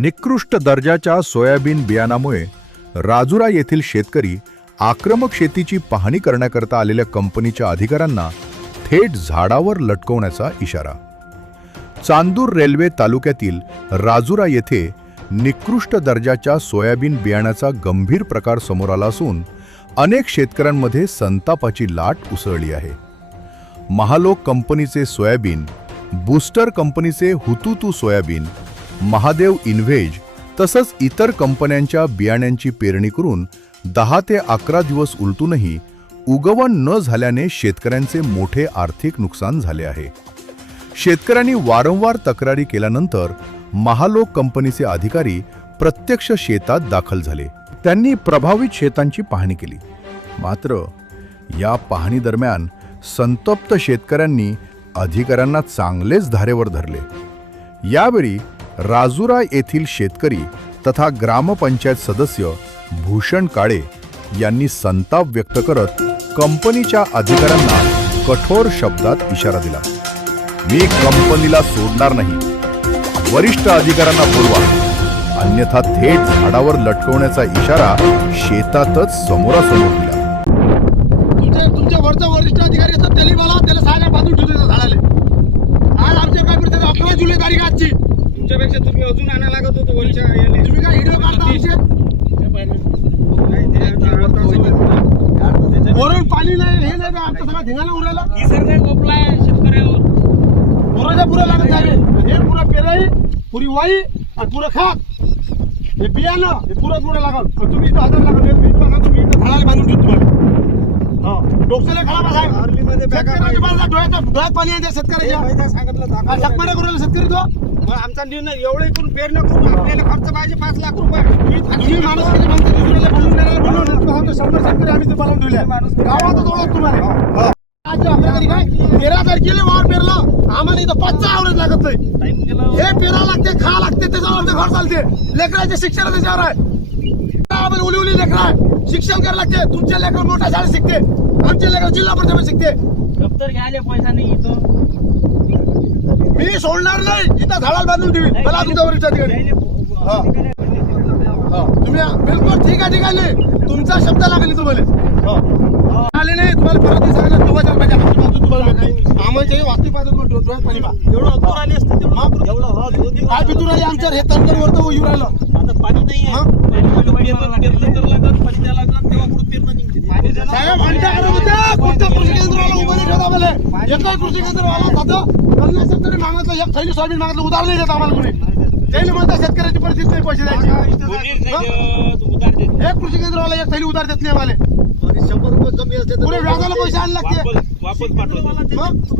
निकृष्ट दर्जाच्या सोयाबीन बियाणामुळे राजुरा येथील शेतकरी आक्रमक शेतीची पाहणी करण्याकरता आलेल्या कंपनीच्या अधिकाऱ्यांना थेट झाडावर लटकवण्याचा इशारा। चांदूर रेल्वे तालुक्यातील राजुरा येथे निकृष्ट दर्जाच्या सोयाबीन बियाणाचा गंभीर प्रकार समोर आला असून अनेक शेतकऱ्यांमध्ये संतापाची लाट उसळली आहे। महालोक कंपनीचे सोयाबीन, बूस्टर कंपनीचे हुतुतू सोयाबीन, महादेव इन्व्हेज तसंच इतर कंपन्यांच्या बियाण्यांची पेरणी करून 10 ते 11 दिवस उलटूनही उगवण न झाल्याने शेतकऱ्यांचे मोठे आर्थिक नुकसान झाले आहे। शेतकऱ्यांनी वारंवार तक्रारी केल्यानंतर महालोक कंपनीचे अधिकारी प्रत्यक्ष शेतात दाखल झाले। त्यांनी प्रभावित शेतांची पाहणी केली। मात्र या पाहणी दरम्यान संतप्त शेतकऱ्यांनी अधिकाऱ्यांना चांगलेच धारेवर धरले। यावेळी राजुरा येथील शेतकरी तथा ग्रामपंचायत सदस्य भूषण काळे यांनी संताप व्यक्त करत कंपनीच्या अधिकाऱ्यांना कठोर शब्दात इशारा दिला। मी कंपनीला सोडणार नाही, वरिष्ठ अधिकाऱ्यांना बोलवा, अन्यथा थेट झाडावर लटकवण्याचा इशारा शेतातच समोरासमोर दिला। तुमच्या वरचा वरिष्ठ अधिकारी असतात त्यांनी बोला, त्याला साऱ्या बाजू ठेवतो झाडाले। आज आमच्या काय परिस्थिती 11 जुलै तारीख आजची। तुमच्यापेक्षा तुम्ही अजून आणायला लागत होतो वरच्या याले। तुम्ही काय व्हिडिओ काढता आमचे? वरून पाणी नाही, हे नाही, आमचा सगळा धिंगाणा उडाला। निसर्ग कोपलाय शेतकऱ्यावर। पुराच्या पुरा लागत आहे। हे पुरा पेराई, पुरी वाई आणि पुरा खात, हे बियाणं हे पुरा लागल। पण तुम्ही इथं हजार लागल, मी बघा तुम्ही इथं झाडाला बांधून ठेवतो तुम्हाला। डोक्याला खळा बसाय हरलीमध्ये डोळ्यात पाणी आहे त्या शेतकऱ्याच्या। सांगितलं जखमाने करून शेतकरी तो आमचा निर्णय एवढे करून पेरण्या करून आपल्याला खर्च पाहिजे 5 लाख रुपये। तुम्ही माणूस किती म्हणते दुसऱ्याला बोलून देण्याला बोलून 100 शेतकरी आम्ही ते बोलावून ठेवले गावातच ओळख तुम्हाला। आज आपल्याकडे काय 13 तारखेला वावर पेरलं, आम्हाला इथं 5 ॲव्हरेज लागत नाही। हे पेरा लागते, खा लागते, त्याच्यावर ते घर चालते। लेकराचे शिक्षण त्याच्यावर आहे। आम्हाला उली लेकर आहे, शिक्षण करायला लागते। तुमचे लेकर मोठ्या शाळेत शिकते, आमचे लेकर जिल्हा परिषदेत शिकते। दप्तर घ्यायला पैसा नाही इथं। मी सोडणार नाही, इथं झाडाला बांधून ठेवी मला तुमच्या वरिष्ठ अधिकारी। तुम्ही बिलकुल ठीक आहे, तुमचा शब्द लागेल तुम्हाला। आले नाही तुम्हाला परत सांगितलं तुम्हाला पाहिजे, आमची बाजू तुम्हाला आम्हाला वास्तविक पाहिजे तुम्हाला डोळ्यात पाणी बा एवढं अतूर आले असते तेवढं काय बितूर आले आमच्या हे तंत्रवर तर येऊ राहिलं। आता पाणी नाही आहे। पेरलं तर लागत, पाणी द्यायला लागत, तेव्हा कुठं पेरणं निघते। साहेब आणत्या करत होत्या, कोणत्या कृषी केंद्राला उभं नाही ठेवता आम्हाला। एका कृषी केंद्राला होतं 50 शेतकरी मागतलं, एक थैली सोयाबीन मागतलं, उधार नाही देत आम्हाला कोणी। त्याने म्हणता शेतकऱ्याची परिस्थिती नाही पैसे द्यायची। एक कृषी केंद्राला एक थैली उधार देत नाही आम्हाला। 100 रुपये कमी असते पुरे व्याजाला पैसे आणायला लागते। वापस पाठवतो।